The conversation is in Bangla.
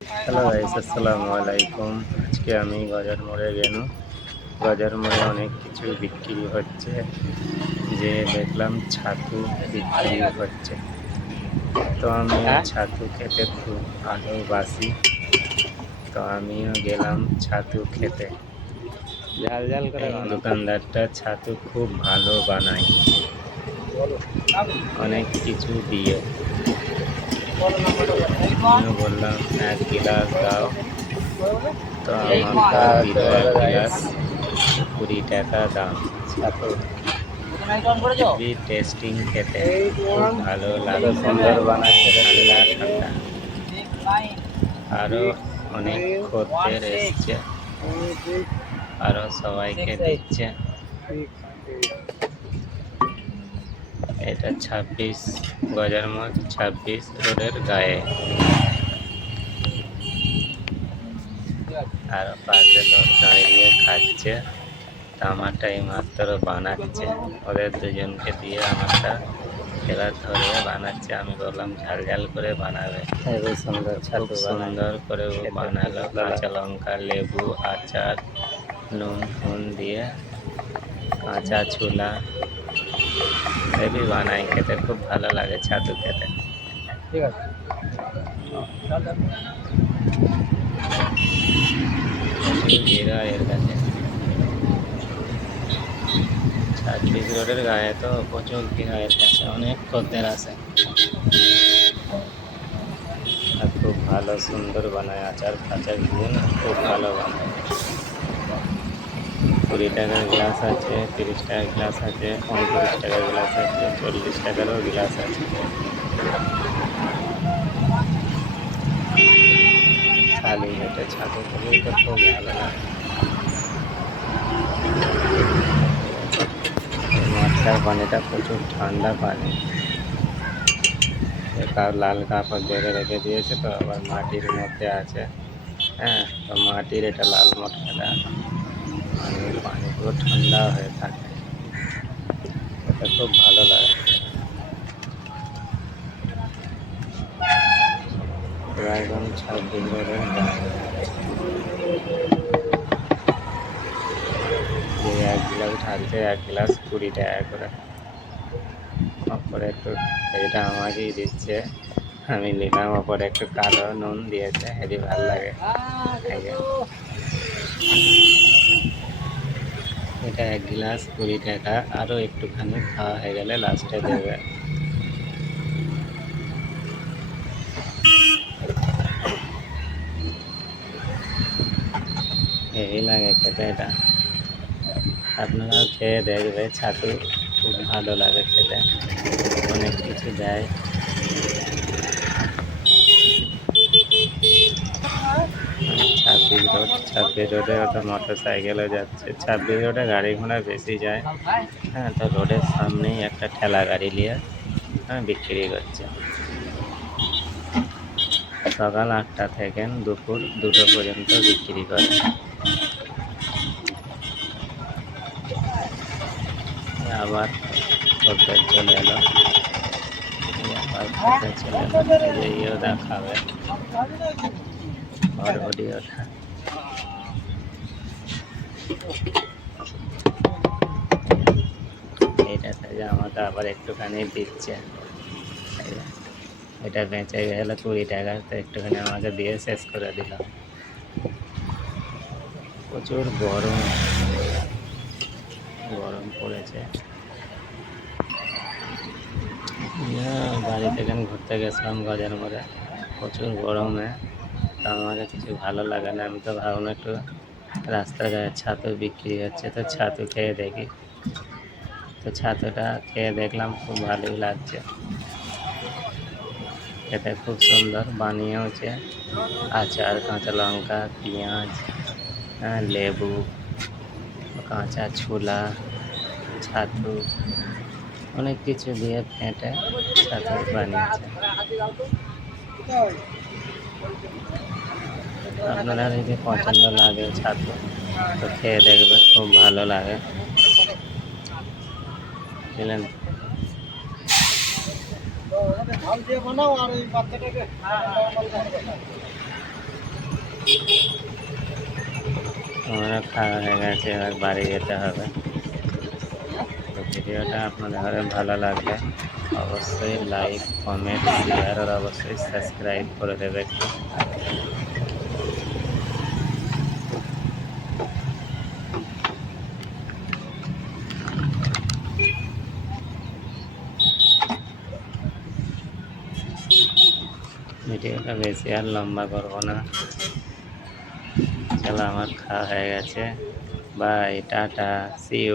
হ্যালো গাইস, আসসালামু আলাইকুম। আজকে আমি গজার মোড়ে গেলাম। গজার মোড়ে অনেক কিছু বিক্রি হচ্ছে, যে দেখলাম ছাতু বিক্রি হচ্ছে। তো আমিও ছাতু খেতে খুব ভালোবাসি, তো আমিও গেলাম ছাতু খেতে। ঝাল ঝাল করে এই দোকানদারটা ছাতু খুব ভালো বানায়, অনেক কিছু দিয়ে। আমিও বললাম 1 গিলাস দাও, তো আমাকে দিল 1 গিলাস, 20 টাকা দাম। ছাতু খুবই টেস্টিং খেতে, খুব ভালো লাগে, সুন্দর বানাচ্ছে, ঠান্ডা ঠান্ডা। আরো অনেক খদ্দের এসছে, আরো সবাইকে দিচ্ছে। এটা 26 গজার মোড়, 26 রোডের গায়ে। আরো পাশে লোক দাঁড়িয়ে খাচ্ছে, তো আমারটা এই মাত্র বানাচ্ছে। ওদের দুজনকে দিয়ে আমারটা এবার ধরে বানাচ্ছে। আমি বললাম ঝাল ঝাল করে বানাবে, হেবি সুন্দর খুব ছাতু সুন্দর করে ও বানালো। কাঁচা লঙ্কা, লেবু, আচার, নুন ফুন দিয়ে, কাঁচা ছোলা হেবি বানায়, খেতে খুব ভালো লাগে ছাতু খেতে। ঠিক আছে। প্রচুর ভিড় হয় এর কাছে। 26 রোডের গায়ে তো প্রচুর ভিড় হয় এর কাছে, অনেক খদ্দের আসে। আর খুব ভালো সুন্দর বানায়, আচার ফাচার দিয়ে না, খুব ভালো বানায়। 20 টাকার গ্লাস আছে, 30 টাকার গ্লাস আছে, 35 টাকার গ্লাস আছে, 40 টাকারও গ্লাস আছে। খালি পেটে ছাতু খেলেই তো খুব ভালো লাগে। মাঠটার পানিটা প্রচুর ঠান্ডা পানি, লাল কাপড় বেঁধে রেখে দিয়েছে, তো আবার মাটির মধ্যে আছে। হ্যাঁ, তো মাটির এটা লাল মটকাটা, পানি পুরো ঠান্ডা হয়ে থাকে, এটা খুব ভালো লাগে। একদম 26 রোডের গায়ে। যে 1 গ্লাস ঢালছে, 1 গ্লাস 20 টাকা করে। ওপরে একটু, এটা আমাকেই দিচ্ছে, আমি নিলাম। ওপরে একটু কালো নুন দিয়েছে, হেবি ভালো লাগে। এটা 1 গ্লাস 20 টাকা, আরও একটুখানি খাওয়া হয়ে গেলে লাস্টে দেবে। হেভি লাগে খেতে এটা, আপনারাও খেয়ে দেখবে। ছাতু খুব ভালো লাগে খেতে, অনেক কিছু দেয়। 26 রোডে ওটা মোটর সাইকেলও যাচ্ছে। 26 রোডে গাড়ি ঘোড়া বেশি যায়। হ্যাঁ, তো রোডের সামনেই একটা ঠেলা গাড়ি নিয়ে বিক্রি করছে। সকাল 8টা থেকে দুপুর 2টো পর্যন্ত বিক্রি করে। আবার খদ্দের চলে এলো, আবার খদ্দের চলে এলো, যে ইয়েও দেখাবে আর ভিডিওটা। এইটাতে যে আমাকে আবার একটুখানি দিচ্ছে, এটা বেঁচে গেলে 20 টাকা, তো একটুখানি আমাকে দিয়ে শেষ করে দিল। প্রচুর গরম গরম পড়েছে। বাড়ি থেকে ঘুরতে গেছিলাম গজার মোড়ে, প্রচুর গরমে, তো আমাকে কিছু ভালো লাগে না। আমি তো ভাবলাম একটু রাস্তার গায়ে ছাতু বিক্রি হচ্ছে, তো ছাতু খেয়ে দেখি। তো ছাতুটা খেয়ে দেখলাম, খুব ভালোই লাগছে খেতে, খুব সুন্দর বানিয়েওছে। আচার, কাঁচা লঙ্কা, পেঁয়াজ, লেবু, কাঁচা ছোলা, ছাতু, অনেক কিছু দিয়ে ফেটে ছাতু বানিয়েছে। আপনারা যদি পছন্দ লাগে ছাতু, তো খেয়ে দেখবে, খুব ভালো লাগে, বুঝলেন। আমারও খাওয়া হয়ে গেছে, এবার বাড়ি যেতে হবে। তো ভিডিওটা আপনাদের ভালো লাগলে অবশ্যই লাইক, কমেন্ট, শেয়ার আর অবশ্যই সাবস্ক্রাইব করে দেবে একটু। ভিডিওটা বেশি আর লম্বা করবো না। চলো, আমার খাওয়া হয়ে গেছে। Bye, tata, see you.